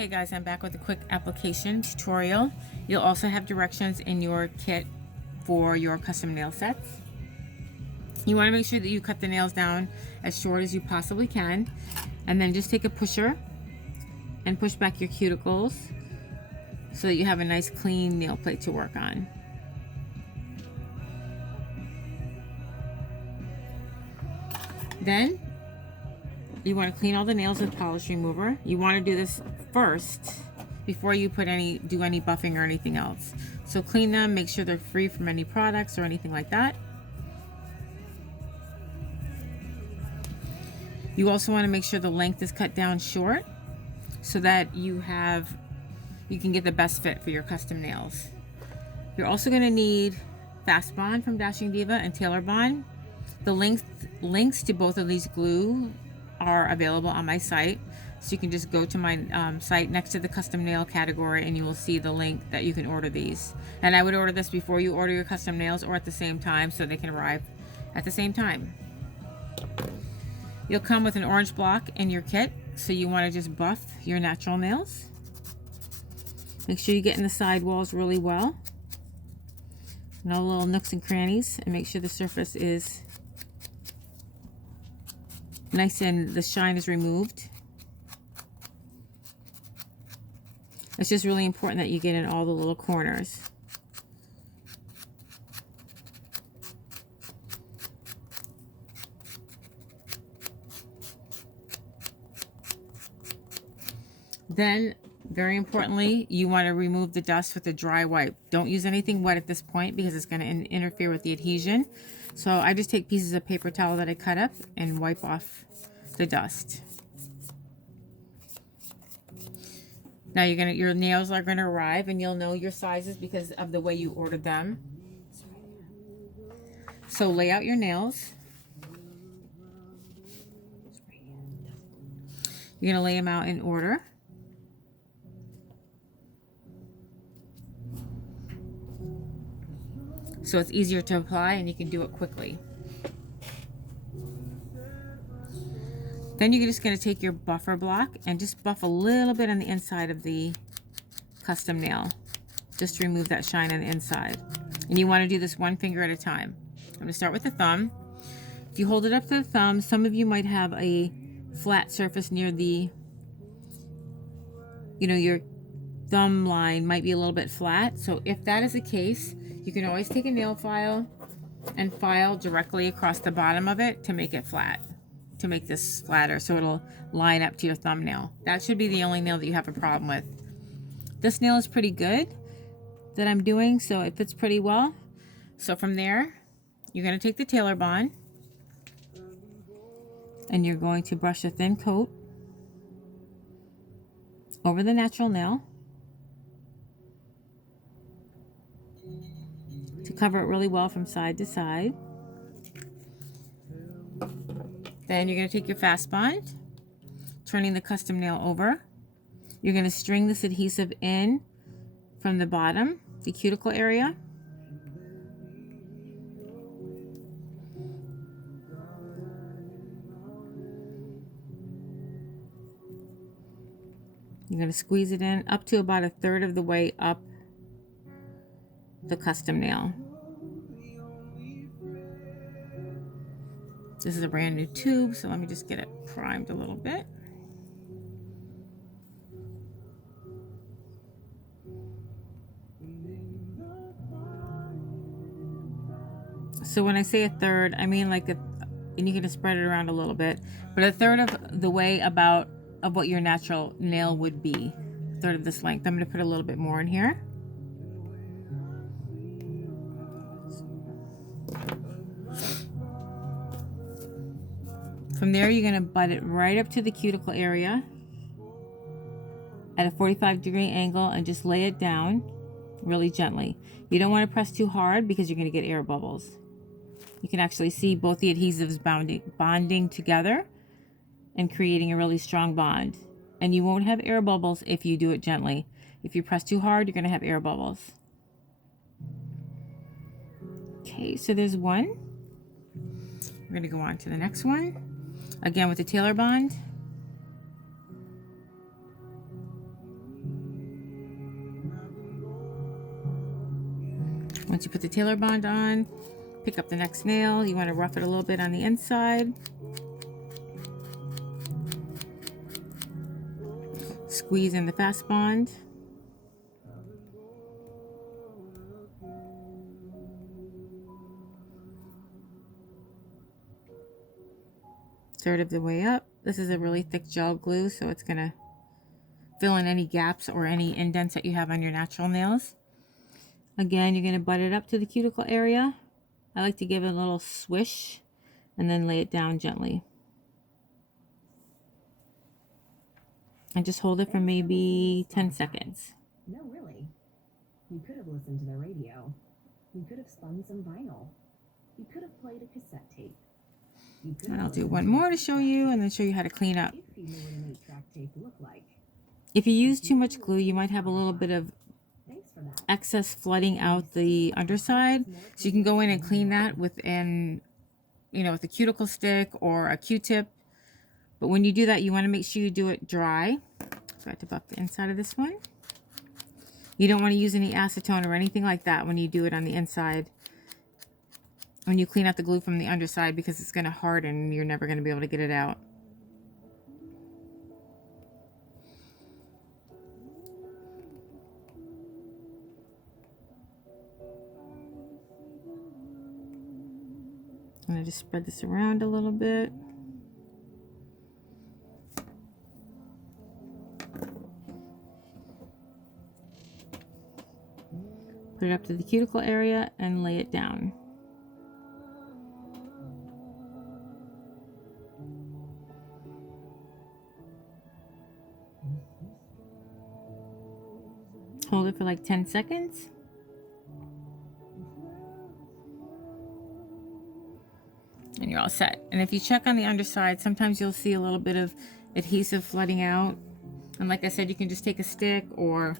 Okay guys, I'm back with a quick application tutorial. You'll also have directions in your kit for your custom nail sets. You want to make sure that you cut the nails down as short as you possibly can, and then just take a pusher and push back your cuticles so that you have a nice clean nail plate to work on. Then you want to clean all the nails with polish remover. You want to do this first before you do any buffing or anything else. So clean them, make sure they're free from any products or anything like that. You also want to make sure the length is cut down short so that you can get the best fit for your custom nails. You're also going to need Fast Bond from Dashing Diva and Tailor Bond. The links to both of these glue are available on my site, so you can just go to my site next to the custom nail category and you will see the link that you can order these. And I would order this before you order your custom nails or at the same time so they can arrive at the same time. You'll come with an orange block in your kit, so you want to just buff your natural nails. Make sure you get in the side walls really well and all the little nooks and crannies, and make sure the surface is nice and the shine is removed. It's just really important that you get in all the little corners. Then, very importantly, you want to remove the dust with a dry wipe. Don't use anything wet at this point because it's going to interfere with the adhesion. So I just take pieces of paper towel that I cut up and wipe off the dust. Now your nails are gonna arrive, and you'll know your sizes because of the way you ordered them. So lay out your nails. You're gonna lay them out in order. So it's easier to apply and you can do it quickly. Then you're just going to take your buffer block and just buff a little bit on the inside of the custom nail, just to remove that shine on the inside. And you want to do this one finger at a time. I'm going to start with the thumb. If you hold it up to the thumb, some of you might have a flat surface near the, your thumb line might be a little bit flat. So if that is the case, you can always take a nail file and file directly across the bottom of it to make it flat, to make this flatter so it'll line up to your thumbnail. That should be the only nail that you have a problem with. This nail is pretty good that I'm doing, so it fits pretty well. So from there, you're going to take the Tailor Bond and you're going to brush a thin coat over the natural nail to cover it really well from side to side. Then you're going to take your Fast Bond, turning the custom nail over. You're going to string this adhesive in from the bottom, the cuticle area. You're going to squeeze it in up to about 1/3 of the way up the custom nail. This is a brand new tube, so let me just get it primed a little bit. So when I say 1/3, I mean and you can just spread it around a little bit, but 1/3 of the way of what your natural nail would be. 1/3 of this length. I'm going to put a little bit more in here. From there, you're going to butt it right up to the cuticle area at a 45-degree angle and just lay it down really gently. You don't want to press too hard because you're going to get air bubbles. You can actually see both the adhesives bonding together and creating a really strong bond. And you won't have air bubbles if you do it gently. If you press too hard, you're going to have air bubbles. Okay, so there's one. We're going to go on to the next one. Again with the Tailor Bond. Once you put the Tailor Bond on, pick up the next nail. You want to rough it a little bit on the inside. Squeeze in the Fast Bond. Third of the way up. This is a really thick gel glue, so it's going to fill in any gaps or any indents that you have on your natural nails. Again, you're going to butt it up to the cuticle area. I like to give it a little swish and then lay it down gently. And just hold it for maybe 10 seconds. No, really. You could have listened to the radio. You could have spun some vinyl. You could have played a cassette tape. And I'll do one more to show you and then show you how to clean up. If you knew what an 8-track tape looked like. If you use too much glue, you might have a little bit of excess flooding out the underside. So you can go in and clean that with with a cuticle stick or a Q-tip. But when you do that, you want to make sure you do it dry. So I have to buff the inside of this one. You don't want to use any acetone or anything like that when you do it on the inside. When you clean out the glue from the underside, because it's going to harden and you're never going to be able to get it out. I'm going to just spread this around a little bit. Put it up to the cuticle area and lay it down. Hold it for like 10 seconds. And you're all set. And if you check on the underside, sometimes you'll see a little bit of adhesive flooding out. And like I said, you can just take a stick, or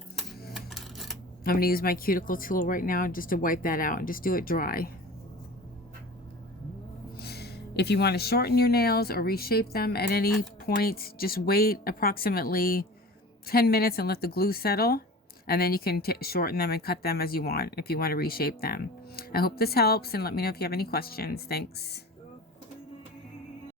I'm going to use my cuticle tool right now just to wipe that out and just do it dry. If you want to shorten your nails or reshape them at any point, just wait approximately 10 minutes and let the glue settle. And then you can shorten them and cut them as you want if you want to reshape them. I hope this helps, and let me know if you have any questions. Thanks.